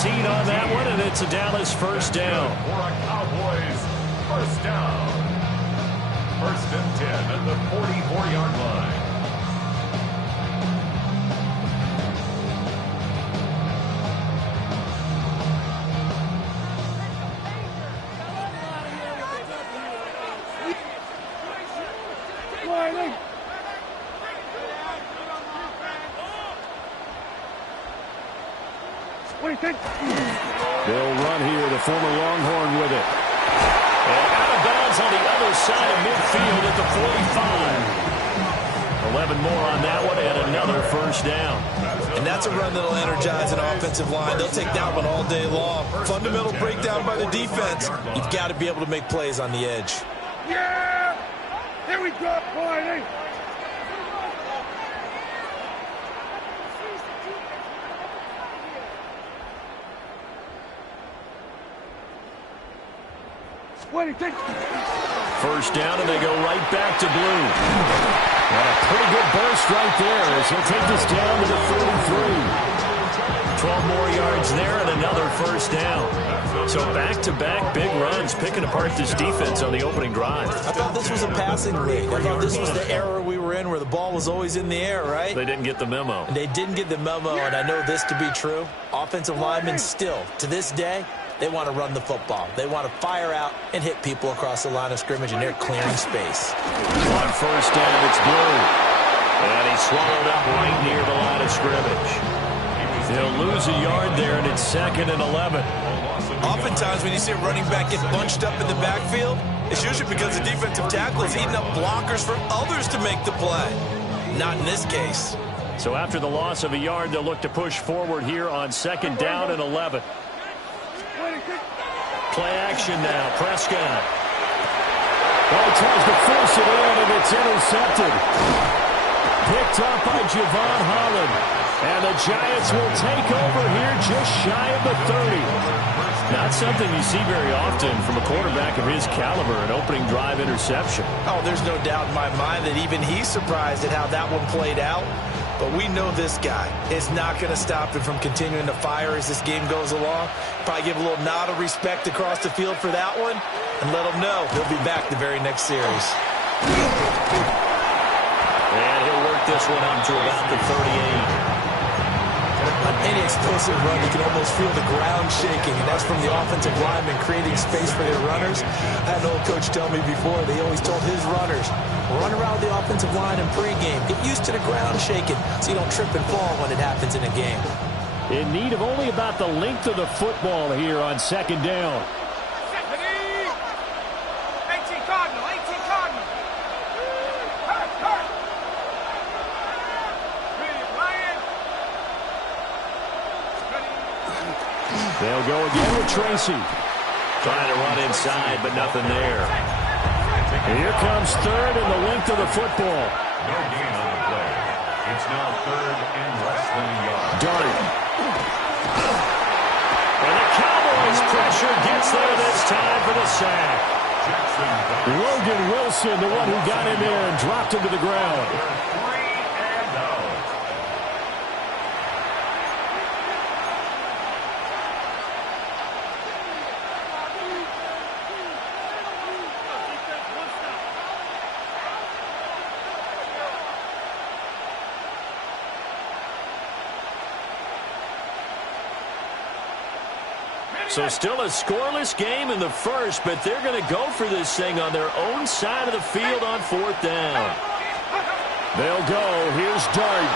17 on that one, and it's a Dallas first down. For a Cowboys first down. First and 10 at the 44-yard line. They'll run here, the former Longhorn with it. And out of bounds on the other side of midfield at the 45. 11 more on that one and another first down. And that's a run that'll energize an offensive line. They'll take that one all day long. Fundamental breakdown by the defense. You've got to be able to make plays on the edge. Yeah! Here we go, boy! First down, and they go right back to Blue. And a pretty good burst right there as he'll take this down to the 33. 12 more yards there and another first down. So back-to-back big runs, picking apart this defense on the opening drive. I thought this was a passing league. I thought this was the era we were in where the ball was always in the air, right? They didn't get the memo. And they didn't get the memo, and I know this to be true. Offensive linemen still, to this day, they want to run the football. They want to fire out and hit people across the line of scrimmage, and they're clearing space. On first down, it's Blue. And he's swallowed up right near the line of scrimmage. They'll lose a yard there, and it's 2nd and 11. Oftentimes when you see a running back get bunched up in the backfield, it's usually because the defensive tackle is eating up blockers for others to make the play. Not in this case. So after the loss of a yard, they'll look to push forward here on 2nd down and 11. Play action now. Prescott. Well, he tries to force it in, and it's intercepted. Picked up by Javon Holland. And the Giants will take over here just shy of the 30. Not something you see very often from a quarterback of his caliber, an opening drive interception. Oh, there's no doubt in my mind that even he's surprised at how that one played out. But we know this guy is not going to stop him from continuing to fire as this game goes along. Probably give a little nod of respect across the field for that one and let him know he'll be back the very next series. And he'll work this one up to about the 38. On any explosive run, you can almost feel the ground shaking, and that's from the offensive linemen creating space for their runners. I had an old coach tell me before, they always told his runners, run around the offensive line in pregame. Get used to the ground shaking so you don't trip and fall when it happens in a game. In need of only about the length of the football here on 2nd down. 18 Cardinal, 18 Cardinal. They'll go again with Tracy. Trying to run inside, but nothing there. Here comes 3rd and the length of the football. No gain on the play. It's now 3rd and less than a yard. Dart. And the Cowboys pressure gets there this time for the sack. Logan Wilson, the one who got in there and dropped him to the ground. 3 and out. So still a scoreless game in the first, but they're going to go for this thing on their own side of the field on 4th down. They'll go. Here's Dart.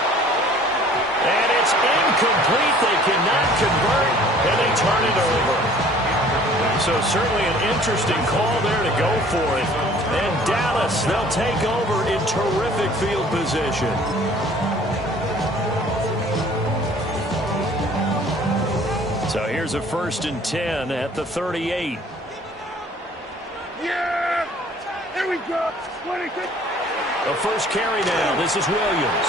And it's incomplete. They cannot convert, and they turn it over. So certainly an interesting call there to go for it. And Dallas, they'll take over in terrific field position. So here's a 1st and 10 at the 38. Yeah! Here we go! 22. The first carry now. This is Williams.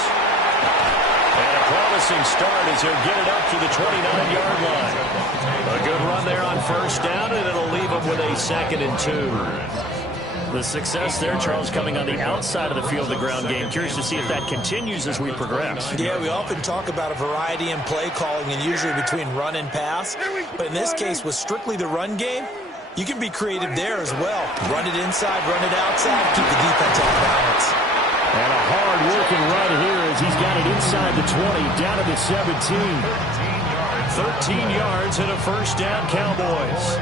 And a promising start as he'll get it up to the 29-yard line. A good run there on 1st down, and it'll leave him with a 2nd and 2. The success there, Charles, coming on the outside of the field, the ground game. Curious to see if that continues as we progress. Yeah, we often talk about a variety in play calling and usually between run and pass. But in this case, with strictly the run game, you can be creative there as well. Run it inside, run it outside, keep the defense off balance. And a hard-working run here as he's got it inside the 20, down to the 17. 13 yards and a first down, Cowboys.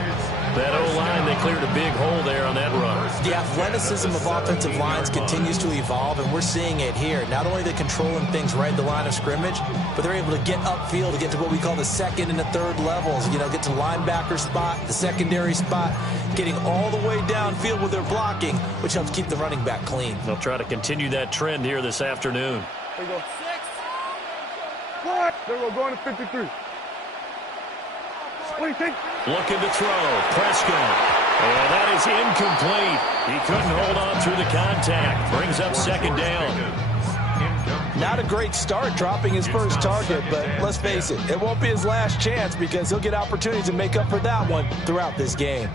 That O-line, they cleared a big hole there on that run. The athleticism of offensive lines continues to evolve, and we're seeing it here. Not only they're controlling things right at the line of scrimmage, but they're able to get upfield to get to what we call the second and the third levels. You know, get to linebacker spot, the secondary spot, getting all the way downfield with their blocking, which helps keep the running back clean. They'll try to continue that trend here this afternoon. There we go. 6. What? There we go. Going to 53. Looking to throw. Prescott. And that is incomplete. He couldn't hold on through the contact. Brings up second down. Not a great start dropping his first target, but let's face it, it won't be his last chance because he'll get opportunities to make up for that one throughout this game.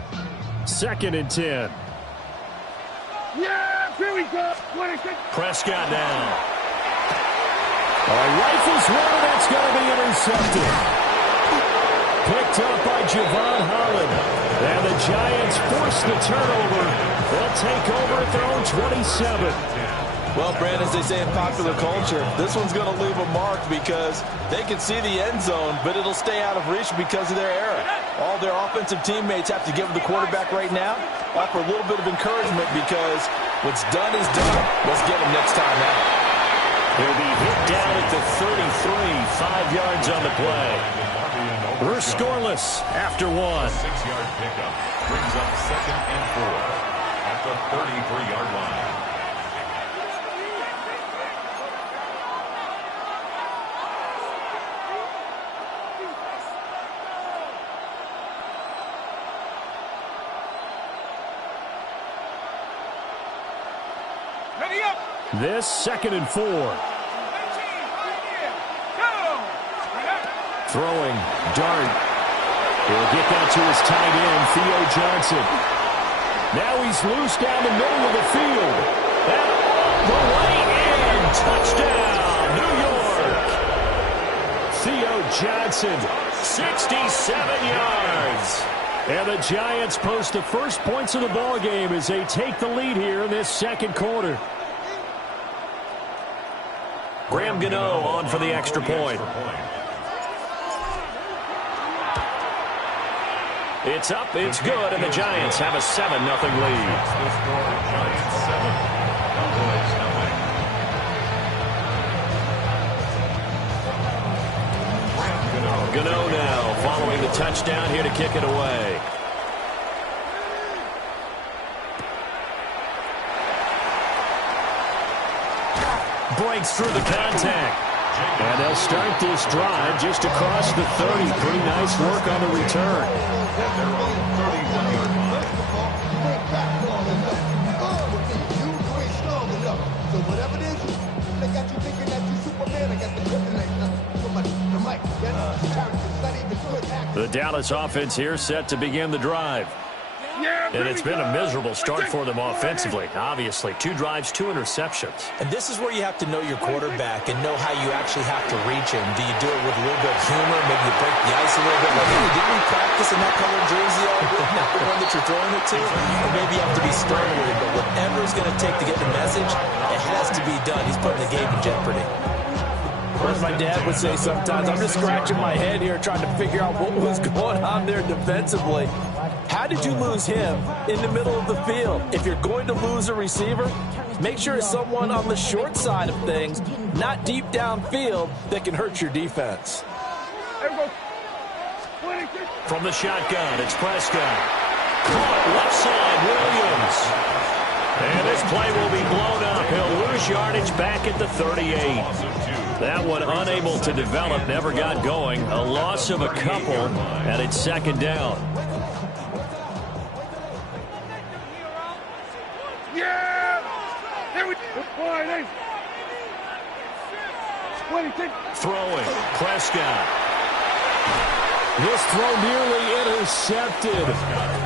2nd and 10. Yeah, here we go. 26. Prescott now. Rifles one, that's going to be intercepted. Picked up by Javon Holland. And the Giants force the turnover. They'll take over at their own 27. Well, Brand, as they say in popular culture, this one's going to leave a mark because they can see the end zone, but it'll stay out of reach because of their error. All their offensive teammates have to give the quarterback right now, offer a little bit of encouragement because what's done is done. Let's get him next time out. He'll be hit down at the 33, 5 yards on the play. We're scoreless after 1. 6-yard pickup brings up 2nd and 4 at the 33-yard line. Ready up. This 2nd and 4. Throwing, dart. He'll get that to his tight end, Theo Johnson. Now he's loose down the middle of the field. And all the way in. Touchdown, New York. Theo Johnson, 67 yards. And the Giants post the first points of the ball game as they take the lead here in this second quarter. Graham Gano on for the extra point. It's up, it's good, and the Giants have a 7-0 lead. Gano now following the touchdown here to kick it away. Breaks through the contact. And they'll start this drive just across the 30. Pretty nice work on the return. The Dallas offense here set to begin the drive. And it's been a miserable start for them offensively. Obviously, 2 drives, 2 interceptions. And this is where you have to know your quarterback and know how you actually have to reach him. Do you do it with a little bit of humor? Maybe you break the ice a little bit. Like, hey, didn't we practice in that colored jersey all week? Not the one that you're throwing it to? Or maybe you have to be stern with it. But whatever it's going to take to get the message, it has to be done. He's putting the game in jeopardy. As my dad would say sometimes, I'm just scratching my head here trying to figure out what was going on there defensively. How did you lose him in the middle of the field? If you're going to lose a receiver, make sure it's someone on the short side of things, not deep downfield, that can hurt your defense. From the shotgun, it's Prescott. Caught left side, Williams. And this play will be blown up. He'll lose yardage back at the 38. That one unable to develop, never got going. A loss of a couple, and it's 2nd down. Yeah! Here we go. Throwing, Prescott. This throw nearly intercepted.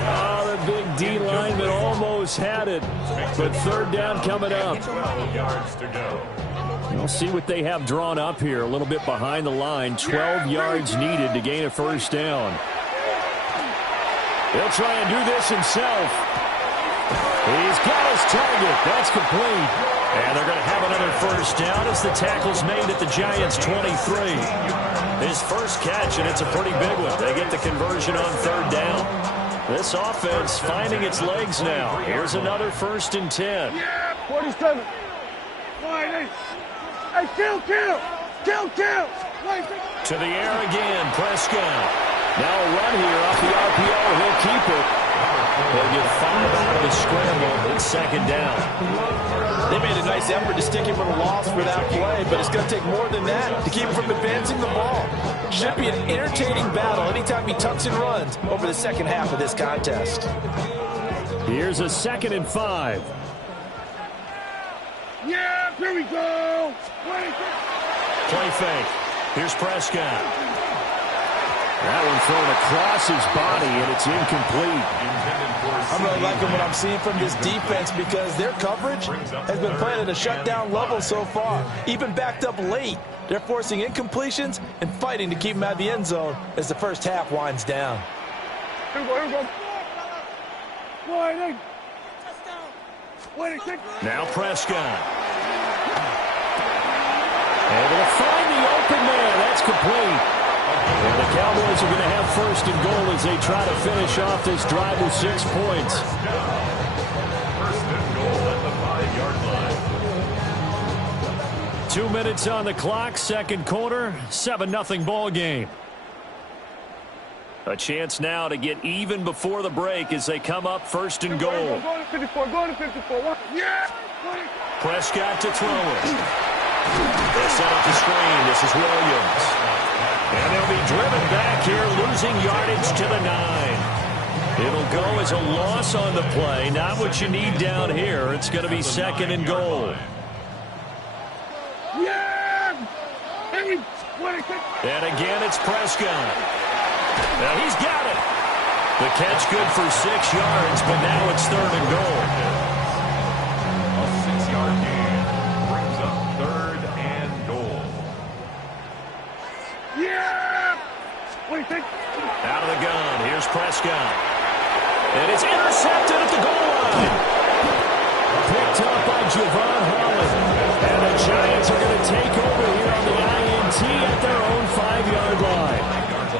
Oh, the big D lineman almost almost had it, but third down coming up. 12 yards to go. We'll see what they have drawn up here. A little bit behind the line. 12 yards needed to gain a first down. He'll try and do this himself. He's got his target. That's complete. And they're going to have another first down as the tackle's made at the Giants' 23. His first catch, and it's a pretty big one. They get the conversion on third down. This offense finding its legs now. Here's another 1st and 10. 47. Wide. Hey, kill. Wait. To the air again, Prescott. Now a run here off the RPO. He'll keep it. They'll get 5 out of the scramble. It's 2nd down. They made a nice effort to stick him with a loss for that play, but it's going to take more than that to keep him from advancing the ball. Should be an entertaining battle anytime he tucks and runs over the second half of this contest. Here's a 2nd and 5. Yeah, here we go. Play fake. Here's Prescott. That one thrown across his body, and it's incomplete. I'm really liking what I'm seeing from this defense because their coverage has been playing at a shutdown level so far. Even backed up late, they're forcing incompletions and fighting to keep them out of the end zone as the first half winds down. Here we go. Wide. Now Prescott. Able to find the open man. That's complete. And the Cowboys are going to have 1st and goal as they try to finish off this drive with 6 points. 1st and goal at the 5-yard line. 2 minutes on the clock, 2nd quarter, 7-0 ball game. A chance now to get even before the break as they come up 1st and goal. Go to 54. Yeah. Prescott to throw it. They set up the screen. This is Williams. And they'll be driven back here, losing yardage to the 9. It'll go as a loss on the play. Not what you need down here. It's going to be 2nd and goal. Yeah. And again, it's Prescott. Now he's got it. The catch good for 6 yards, but now it's 3rd and goal. A 6-yard gain brings up 3rd and goal. Yeah. What do you think? Out of the gun. Here's Prescott. And it's intercepted at the goal line. Picked up by Javon Holland. And the Giants are going to take over here on the INT at their own 5-yard line.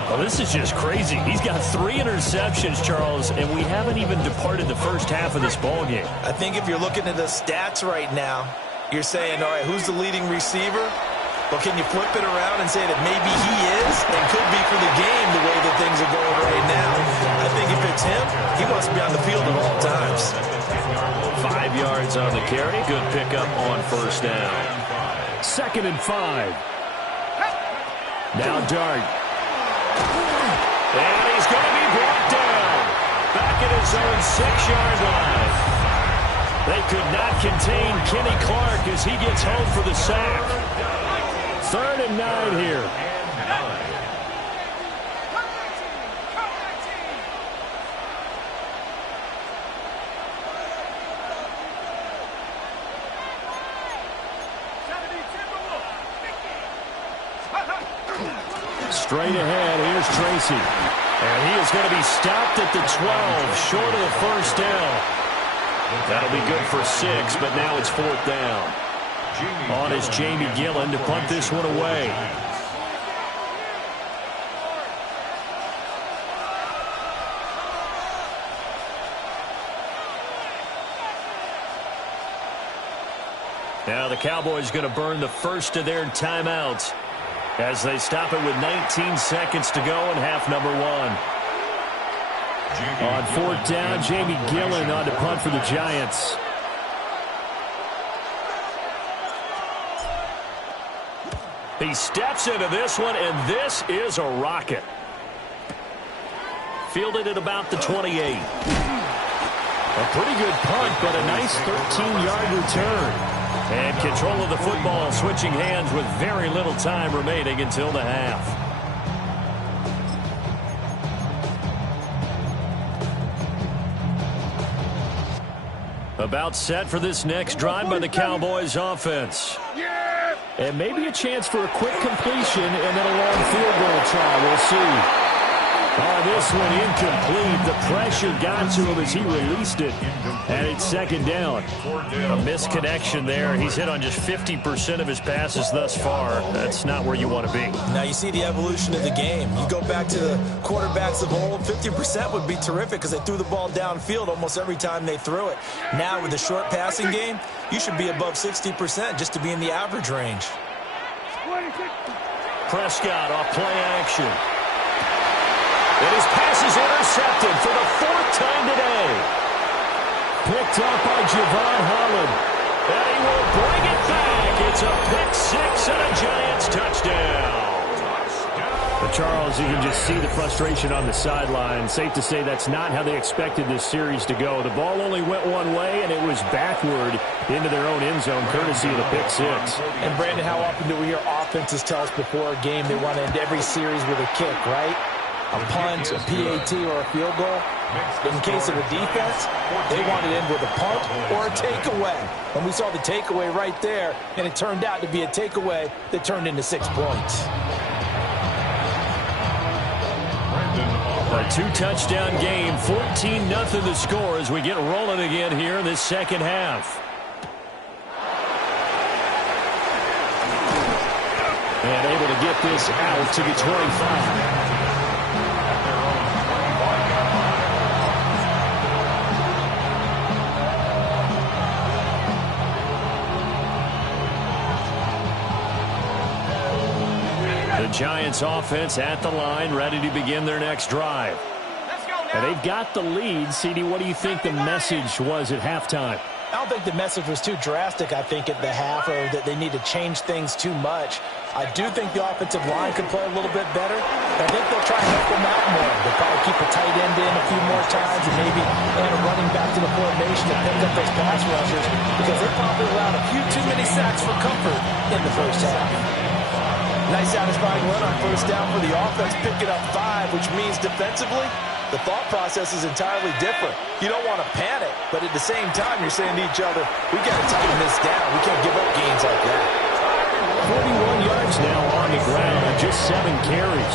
Well, this is just crazy. He's got 3 interceptions, Charles, and we haven't even departed the first half of this ball game. I think if you're looking at the stats right now, you're saying, all right, who's the leading receiver? Well, can you flip it around and say that maybe he is and could be for the game the way that things are going right now? I think if it's him, he wants to be on the field at all times. 5 yards on the carry. Good pickup on 1st down. 2nd and 5. Now Dart. And he's going to be brought down. Back at his own 6-yard line. They could not contain Kenny Clark as he gets home for the sack. 3rd and 9 here. Straight ahead, here's Tracy. And he is going to be stopped at the 12, short of the 1st down. That'll be good for 6, but now it's 4th down. On is Jamie Gillen to punt this one away. Now the Cowboys going to burn the first of their timeouts as they stop it with 19 seconds to go in half number 1. On 4th down, Jamie Gillen on to punt for the Giants. He steps into this one, and this is a rocket. Fielded at about the 28. A pretty good punt, but a nice 13-yard return. And control of the football switching hands with very little time remaining until the half. About set for this next drive by the Cowboys offense. And maybe a chance for a quick completion and then a long field goal try. We'll see. Oh, this one incomplete. The pressure got to him as he released it. And it's second down. A misconnection there. He's hit on just 50% of his passes thus far. That's not where you want to be. Now you see the evolution of the game. You go back to the quarterbacks of old, 50% would be terrific because they threw the ball downfield almost every time they threw it. Now with the short passing game, you should be above 60% just to be in the average range. Prescott off play action. And his pass is intercepted for the 4th time today. Picked up by Javon Holland. And he will bring it back. It's a pick 6 and a Giants touchdown. But Charles, you can just see the frustration on the sideline. Safe to say that's not how they expected this series to go. The ball only went one way, and it was backward into their own end zone, courtesy of the pick 6. And, Brandon, how often do we hear offenses tell us before a game they want to end every series with a kick, right? A punt, a PAT, or a field goal. In case of a defense, they want it in with a punt or a takeaway. And we saw the takeaway right there, and it turned out to be a takeaway that turned into 6 points. A 2-touchdown game, 14-0 the score as we get rolling again here in this second half. And able to get this out to the 25. The Giants offense at the line, ready to begin their next drive. And they've got the lead. CD, what do you think the message was at halftime? I don't think the message was too drastic, I think, at the half, or that they need to change things too much. I do think the offensive line could play a little bit better. I think they'll try and help them out more. They'll probably keep a tight end in a few more times and maybe add a running back to the formation to pick up those pass rushers because they probably allowed a few too many sacks for comfort in the first half. Nice satisfying run on first down for the offense, picking up 5, which means defensively, the thought process is entirely different. You don't want to panic, but at the same time, you're saying to each other, we got to tighten this down. We can't give up gains like that. 41 yards now on the ground on just 7 carries.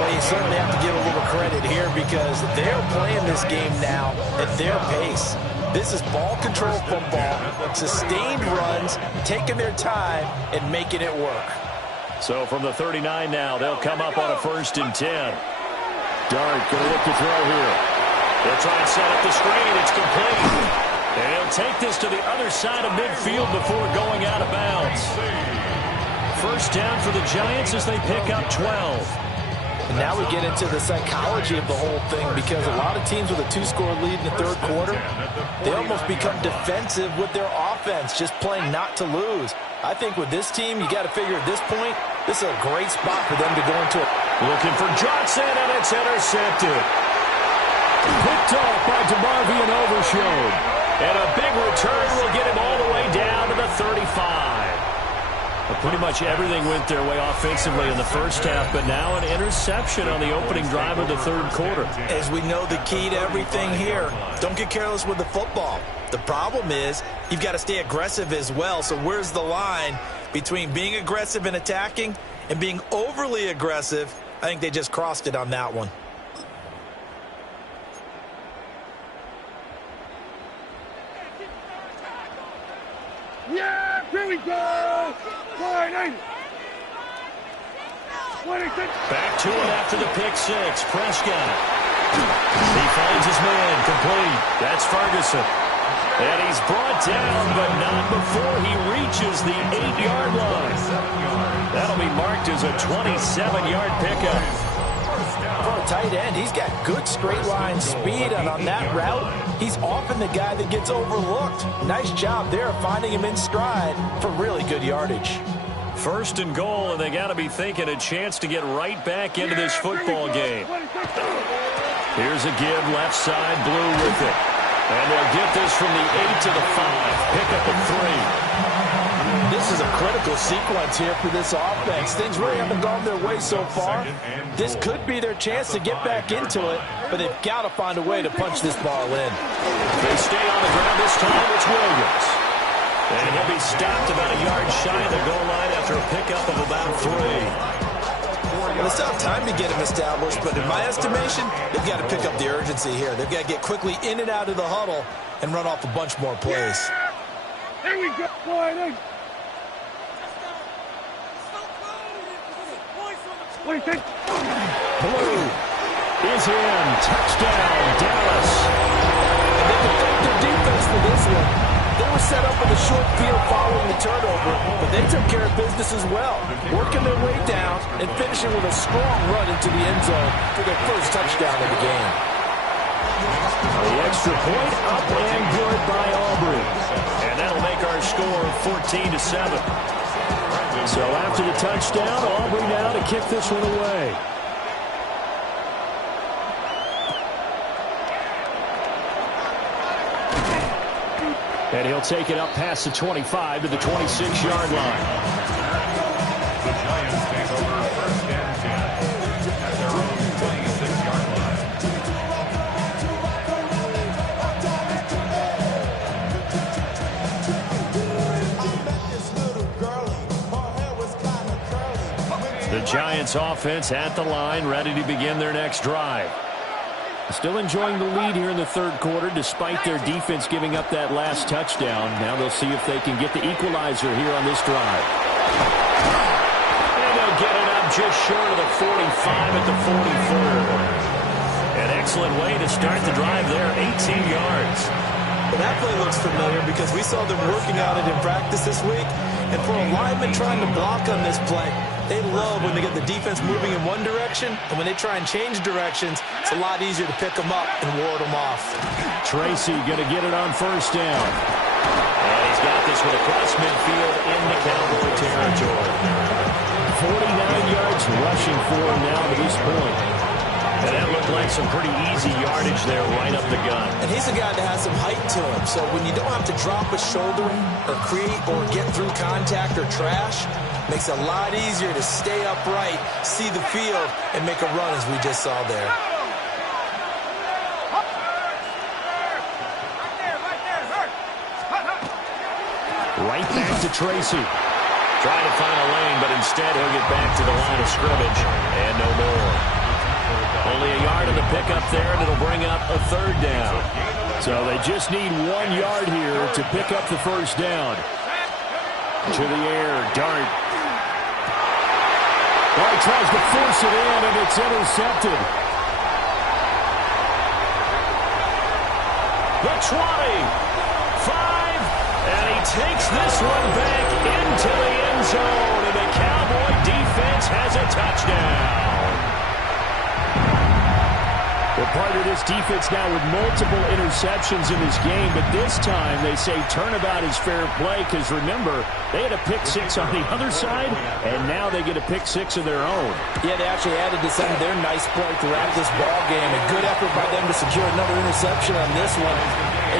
Well, you certainly have to give a little credit here because they're playing this game now at their pace. This is ball control football, sustained runs, taking their time, and making it work. So from the 39 now, they'll come up on a 1st and 10. Dart going to look to throw here. They'll try and set up the screen. It's complete. And he'll take this to the other side of midfield before going out of bounds. First down for the Giants as they pick up 12. And now we get into the psychology of the whole thing because a lot of teams with a 2-score lead in the third quarter, they almost become defensive with their offense, just playing not to lose. I think with this team, you got to figure at this point, this is a great spot for them to go into it. Looking for Johnson, and it's intercepted. Picked off by DeMarvion Overshown. And a big return will get him all the way down to the 35. Well, pretty much everything went their way offensively in the first half, but now an interception on the opening drive of the third quarter. As we know, the key to everything here, don't get careless with the football. The problem is you've got to stay aggressive as well. So where's the line between being aggressive and attacking and being overly aggressive? I think they just crossed it on that one. Yeah, here we go! 180! 26! Back to it after the pick 6. Prescott. He finds his man complete. That's Ferguson. And he's brought down, but not before he reaches the 8-yard line. That'll be marked as a 27-yard pickup. For a tight end, he's got good straight line speed, and on that route, he's often the guy that gets overlooked. Nice job there finding him in stride for really good yardage. First and goal, and they got to be thinking a chance to get right back into this football game. Here's a give, left side, Blue with it. And they'll get this from the 8 to the 5. Pick up a 3. This This is a critical sequence here for this offense. Things really haven't gone their way so far. This could be their chance to get back into it, but they've got to find a way to punch this ball in. They stay on the ground this time. It's Williams. And he'll be stopped about a yard shy of the goal line after a pickup of about 3. Well, it's not time to get him established, but in my estimation, they've got to pick up the urgency here. They've got to get quickly in and out of the huddle and run off a bunch more plays. Here we go, boy. What do you think? Blue is in. Touchdown, Dallas. And they can thank their defense for this one. They were set up with a short field following the turnover, but they took care of business as well, working their way down and finishing with a strong run into the end zone for their first touchdown of the game. The extra point up and good by Aubrey. And that'll make our score 14-7. So after the touchdown, Aubrey now to kick this one away. And he'll take it up past the 25 to the 26-yard line. The Giants take over first and 10 at their own 26-yard line. The Giants offense at the line, ready to begin their next drive. Still enjoying the lead here in the third quarter, despite their defense giving up that last touchdown. Now they'll see if they can get the equalizer here on this drive. And they'll get it up just short of the 45 at the 44. An excellent way to start the drive there, 18 yards. Well, that play looks familiar because we saw them working on it in practice this week. And for a lineman trying to block on this play, they love when they get the defense moving in one direction, and when they try and change directions, it's a lot easier to pick them up and ward them off. Tracy going to get it on first down. And he's got this one across midfield into Cowboy territory. 49 yards rushing for him now to this point. And that looked like some pretty easy yardage there right up the gut. And he's a guy that has some height to him, so when you don't have to drop a shoulder or create or get through contact or trash, makes it a lot easier to stay upright, see the field, and make a run as we just saw there. Right back to Tracy. Trying to find a lane, but instead he'll get back to the line of scrimmage. And no more. Only a yard in the pickup there, and it'll bring up a third down. So they just need 1 yard here to pick up the first down. To the air, Dart. Well, he tries to force it in, and it's intercepted. The 20, 5, and he takes this one back into the end zone, and the Cowboy defense has a touchdown. Well, part of this defense now with multiple interceptions in this game, but this time they say turnabout is fair play because, remember, they had a pick 6 on the other side, and now they get a pick 6 of their own. Yeah, they actually added to some of their nice play throughout this ball game. A good effort by them to secure another interception on this one.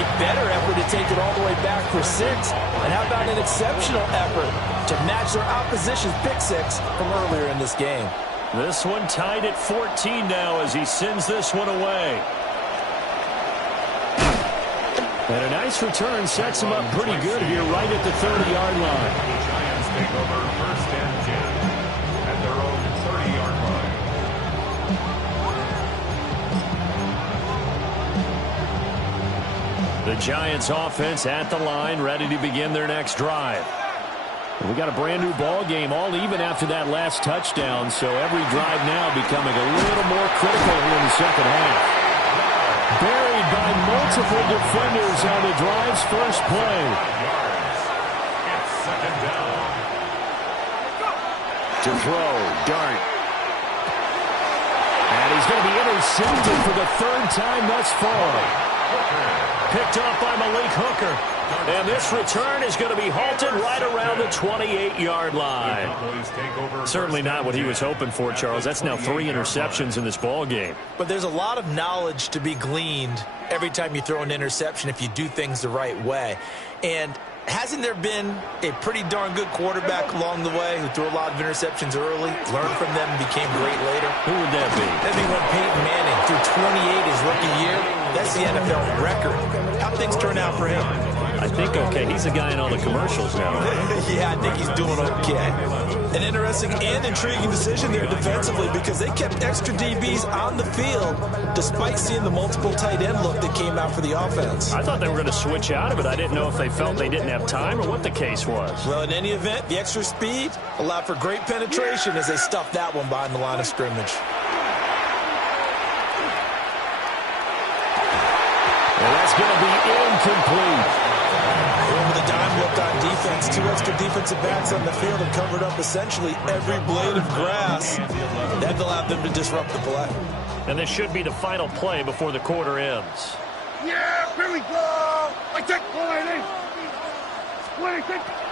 A better effort to take it all the way back for 6. And how about an exceptional effort to match their opposition's pick 6 from earlier in this game? This one tied at 14 now as he sends this one away. And a nice return sets him up pretty good here right at the 30-yard line. The Giants take over first and 10 at their own 30-yard line. The Giants offense at the line, ready to begin their next drive. We got a brand new ball game, all even after that last touchdown, so every drive now becoming a little more critical here in the second half. Buried by multiple defenders on the drive's first play. It's second down. To throw, Dart. And he's going to be intercepted for the third time thus far. Picked off by Malik Hooker. And this return is going to be halted right around the 28-yard line. Certainly not what he was hoping for, Charles. That's now 3 interceptions in this ball game. But there's a lot of knowledge to be gleaned every time you throw an interception if you do things the right way. And Hasn't there been a pretty darn good quarterback along the way who threw a lot of interceptions early, learned from them, and became great later? Who would that be? That'd be when Peyton Manning threw 28 his rookie year. That's the NFL record. How'd things turn out for him? I think okay. He's a guy in all the commercials now. Yeah, I think he's doing okay. An interesting and intriguing decision there defensively because they kept extra DBs on the field despite seeing the multiple tight end look that came out for the offense. I thought they were going to switch out of it. I didn't know if they felt they didn't have time or what the case was. Well, in any event, the extra speed allowed for great penetration as they stuffed that one behind the line of scrimmage. And that's going to be incomplete. Over the dime look on defense. Two extra defensive backs on the field and covered up essentially every blade of grass. That allowed them to disrupt the play. And this should be the final play before the quarter ends. Yeah, here we go. I take point.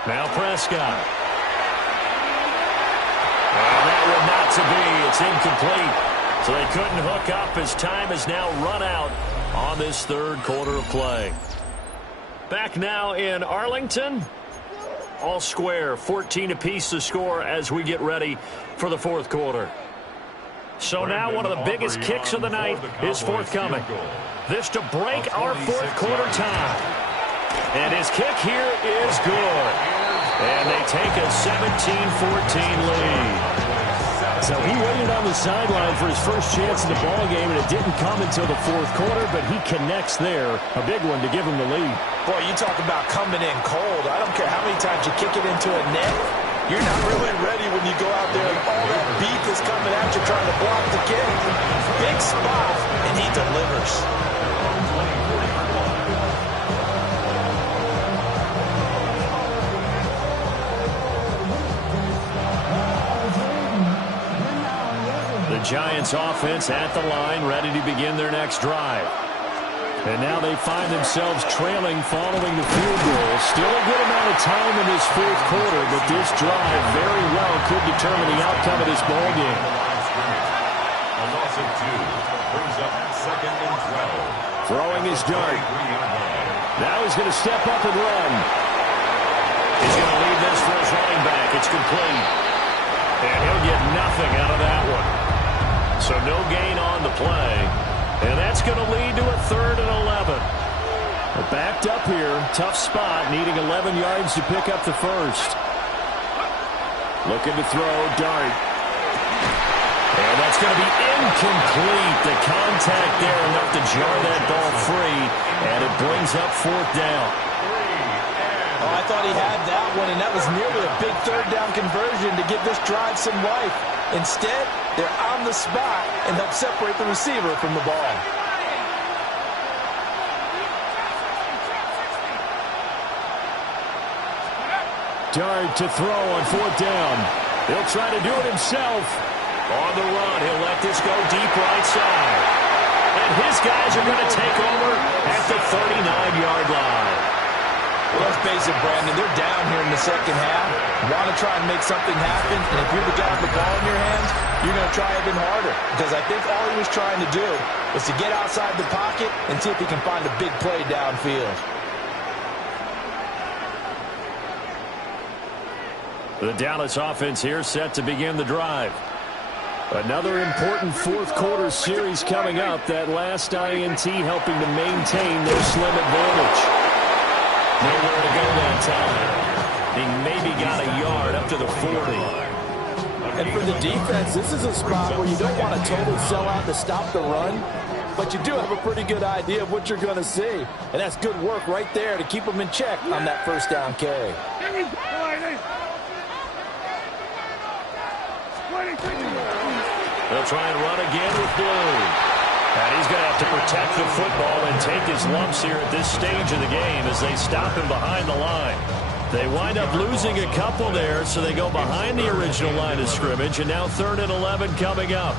Now Prescott. And that would not to be. It's incomplete. So they couldn't hook up as time has now run out on this third quarter of play. Back now in Arlington. All square, 14 apiece to score as we get ready for the fourth quarter. So now one of the biggest kicks of the night is forthcoming. This to break our fourth quarter tie. And his kick here is good. And they take a 17-14 lead. So he waited on the sideline for his first chance in the ballgame, and it didn't come until the fourth quarter, but he connects there. A big one to give him the lead. Boy, you talk about coming in cold. I don't care how many times you kick it into a net. You're not really ready when you go out there and all that beat is coming at you trying to block the kick. Big spot, and he delivers. The Giants offense at the line, ready to begin their next drive. And now they find themselves trailing following the field goal. Still a good amount of time in this fourth quarter, but this drive very well could determine the outcome of this ball game. A loss of 2 brings up 2nd and 12. Throwing his dart. Now he's going to step up and run. He's going to leave this for his running back. It's complete. And he'll get nothing out of that one. So no gain on the play. And that's going to lead to a 3rd and 11. They're backed up here. Tough spot, needing 11 yards to pick up the first. Looking to throw, dart. And that's going to be incomplete. The contact there enough to jar that ball free. And it brings up 4th down. Oh, I thought he had that one, and that was nearly a big 3rd down conversion to give this drive some life. Instead, they're on the spot and help separate the receiver from the ball. Dart to throw on 4th down. He'll try to do it himself. On the run, he'll let this go deep right side. And his guys are going to take over at the 39-yard line. Well, let's face it, Brandon, they're down here in the second half. Want to try and make something happen, and if you're the guy with the ball in your hands, you're going to try even harder. Because I think all he was trying to do was to get outside the pocket and see if he can find a big play downfield. The Dallas offense here set to begin the drive. Another important fourth quarter series coming up. That last INT helping to maintain their slim advantage. Nowhere to go that time. He maybe got a yard up to the 40. And for the defense, this is a spot where you don't want to totally sell out to stop the run, but you do have a pretty good idea of what you're going to see. And that's good work right there to keep them in check on that 1st down carry. They'll try and run again with Blue. And he's going to have to protect the football and take his lumps here at this stage of the game as they stop him behind the line. They wind up losing a couple there, so they go behind the original line of scrimmage, and now 3rd and 11 coming up.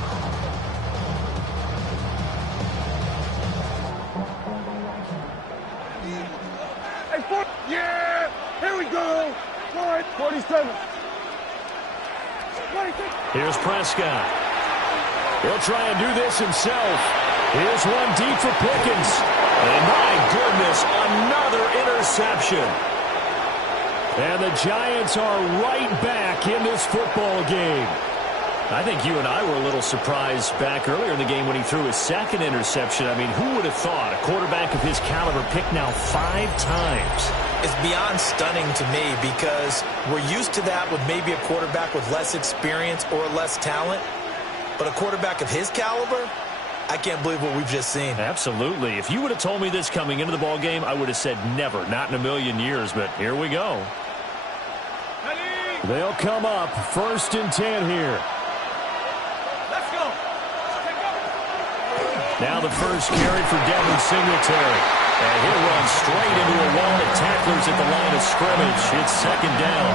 Yeah, here we go. 47. Here's Prescott. He'll try and do this himself. Here's one deep for Pickens. And my goodness, another interception. And the Giants are right back in this football game. I think you and I were a little surprised back earlier in the game when he threw his second interception. I mean, who would have thought a quarterback of his caliber picked now 5 times? It's beyond stunning to me because we're used to that with maybe a quarterback with less experience or less talent. But a quarterback of his caliber, I can't believe what we've just seen. Absolutely. If you would have told me this coming into the ball game, I would have said never, not in a million years. But here we go. They'll come up 1st and 10 here. Now the first carry for Devin Singletary. And he'll run straight into a wall of tacklers at the line of scrimmage. It's 2nd down.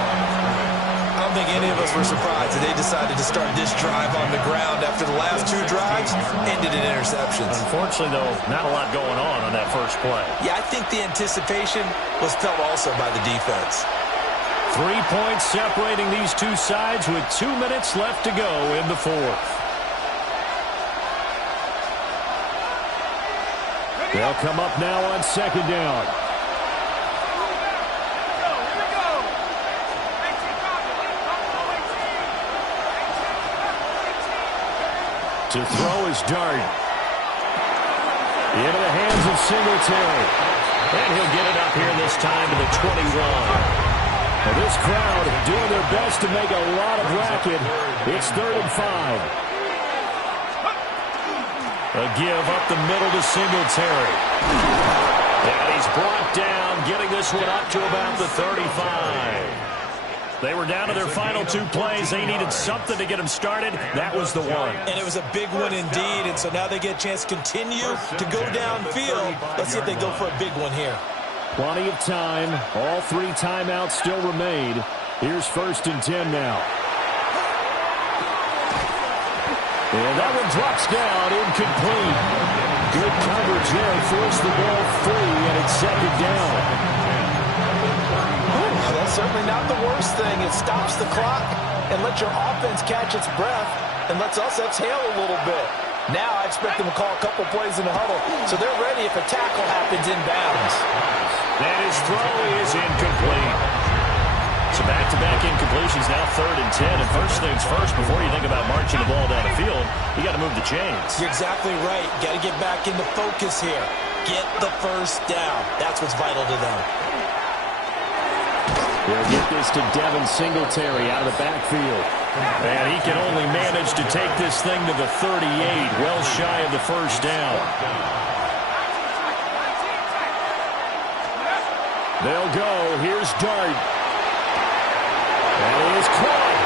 I don't think any of us were surprised that they decided to start this drive on the ground after the last 2 drives ended in interceptions. Unfortunately, though, not a lot going on that first play. Yeah, I think the anticipation was felt also by the defense. 3 points separating these two sides with 2 minutes left to go in the 4th. They'll come up now on 2nd down. To throw is Dart. Into the hands of Singletary. And he'll get it up here this time to the 21. Now this crowd doing their best to make a lot of racket. It's 3rd and 5. A give up the middle to Singletary. And he's brought down, getting this one up to about the 35. They were down to their final 2 plays. They needed something to get them started. That was the one. And it was a big one indeed. And so now they get a chance to continue to go downfield. Let's see if they go for a big one here. Plenty of time. All 3 timeouts still remain. Here's 1st and 10 now. And that one drops down, incomplete. Good coverage there, forced the ball free, and it's 2nd down. That's certainly not the worst thing. It stops the clock and lets your offense catch its breath and lets us exhale a little bit. Now I expect them to call a couple plays in the huddle, so they're ready if a tackle happens inbounds. And his throw is incomplete. So back-to-back incompletions, now 3rd and 10. And first things first, before you think about marching the ball down the field, you got to move the chains. You're exactly right. Got to get back into focus here. Get the first down. That's what's vital to them. They'll get this to Devin Singletary out of the backfield. And he can only manage to take this thing to the 38, well shy of the first down. They'll go. Here's Dart. And he is caught.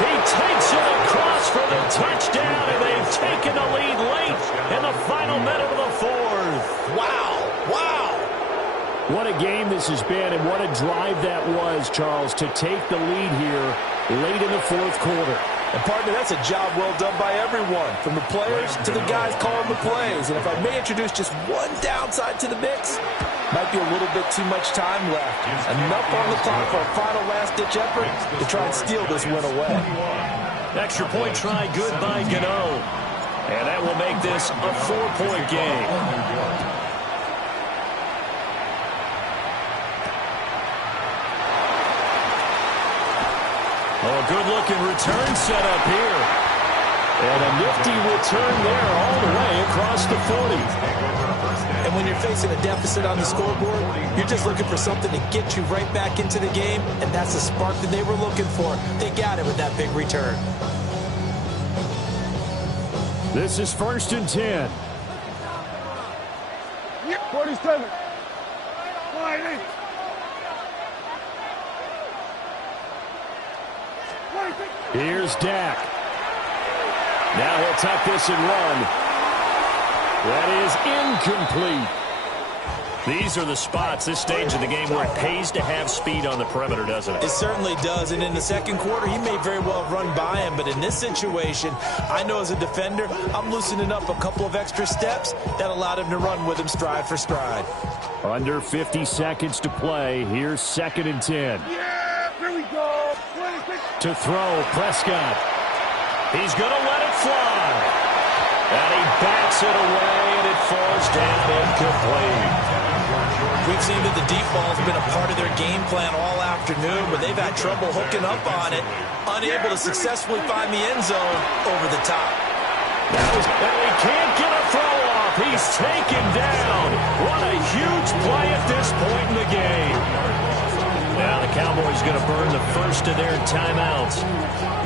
He takes it across for the touchdown, and they've taken the lead late in the final minute of the 4th. Wow. Wow. What a game this has been, and what a drive that was, Charles, to take the lead here late in the 4th quarter. And, partner, that's a job well done by everyone, from the players to the guys calling the plays. And if I may introduce just one downside to the mix, might be a little bit too much time left. Enough on the clock for a final last-ditch effort to try and steal this win away. Extra point try good by Gano. And that will make this a 4-point game. Oh, a good-looking return set up here. And a nifty return there all the way across the 40. And when you're facing a deficit on the scoreboard, you're just looking for something to get you right back into the game, and that's the spark that they were looking for. They got it with that big return. This is 1st and 10. 47. Sliding. Here's Dak. Now he'll tuck this and run. That is incomplete. These are the spots, this stage of the game, where it pays to have speed on the perimeter, doesn't it? It certainly does, and in the second quarter, he may very well have run by him, but in this situation, I know as a defender, I'm loosening up a couple of extra steps that allowed him to run with him stride for stride. Under 50 seconds to play. Here's 2nd and 10. Yeah, here we go. 26. To throw, Prescott. He's going to let it fly. And he bats it away, and it falls down incomplete. We've seen that the deep ball has been a part of their game plan all afternoon, but they've had trouble hooking up on it, unable to successfully find the end zone over the top. And he can't get a throw off. He's taken down. What a huge play at this point in the game. Now the Cowboys going to burn the first of their timeouts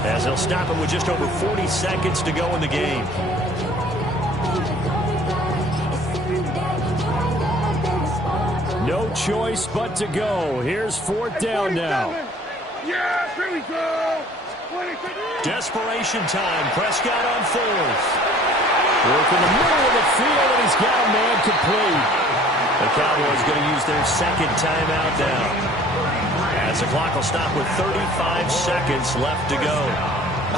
as they'll stop it with just over 40 seconds to go in the game. No choice but to go. Here's fourth down now. Yeah, here we go. Desperation time. Prescott on fourth. Work in the middle of the field, and he's got a man complete. The Cowboys going to use their second timeout now. As the clock will stop with 35 seconds left to go.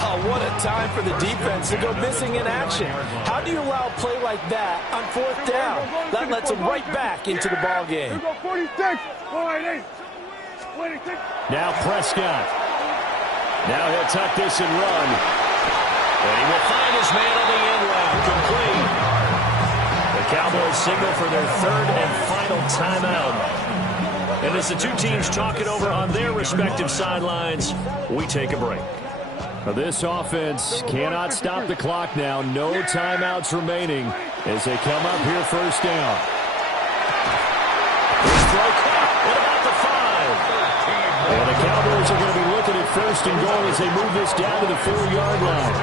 Oh, what a time for the defense to go missing in action. How do you allow a play like that on fourth down? That lets them right back into the ball game. 46. Now Prescott. Now he'll tuck this and run. And he will find his man on the end route. Complete. The Cowboys signal for their third and final timeout. And as the two teams talk it over on their respective sidelines, we take a break. This offense cannot stop the clock now. No timeouts remaining as they come up here first down. This throw caught at about the 5. And the Cowboys are going to be looking at first and goal as they move this down to the 4-yard line.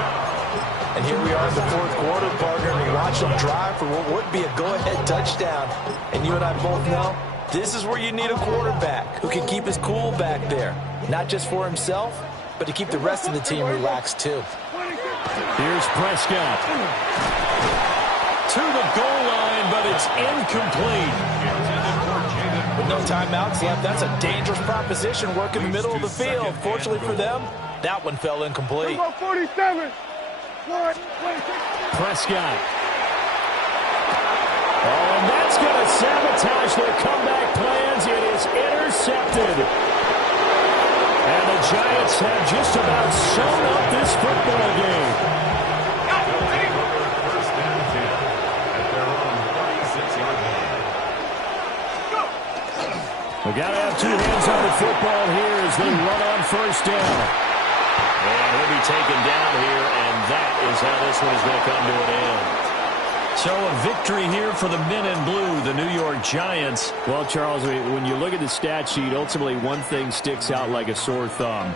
And here we are in the fourth quarter, partner, and we watch them drive for what would be a go-ahead touchdown. And you and I both know this is where you need a quarterback who can keep his cool back there, not just for himself, but to keep the rest of the team relaxed too. Here's Prescott. To the goal line, but it's incomplete. With no timeouts left, that's a dangerous proposition, work in the middle of the field. Fortunately for them, that one fell incomplete. 47. Prescott. Oh, and that's going to sabotage their comeback plans. It is intercepted. And the Giants have just about sewn up this football game. First and 10 at their own 46-yard line. We got to have two hands on the football here as they run on first down. And he'll be taken down here, and that is how this one is going to come to an end. So a victory here for the men in blue, the New York Giants. Well, Charles, when you look at the stat sheet, ultimately one thing sticks out like a sore thumb.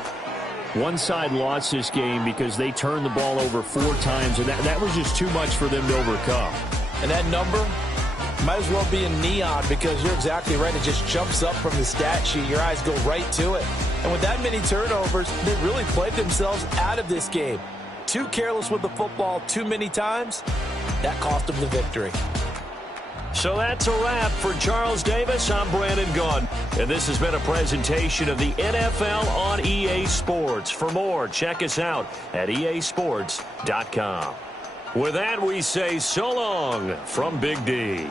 One side lost this game because they turned the ball over 4 times, and that was just too much for them to overcome. And that number might as well be in neon because you're exactly right. It just jumps up from the stat sheet. Your eyes go right to it. And with that many turnovers, they really played themselves out of this game. Too careless with the football too many times. That cost them the victory. So that's a wrap for Charles Davis. I'm Brandon Gaudin. And this has been a presentation of the NFL on EA Sports. For more, check us out at easports.com. With that, we say so long from Big D.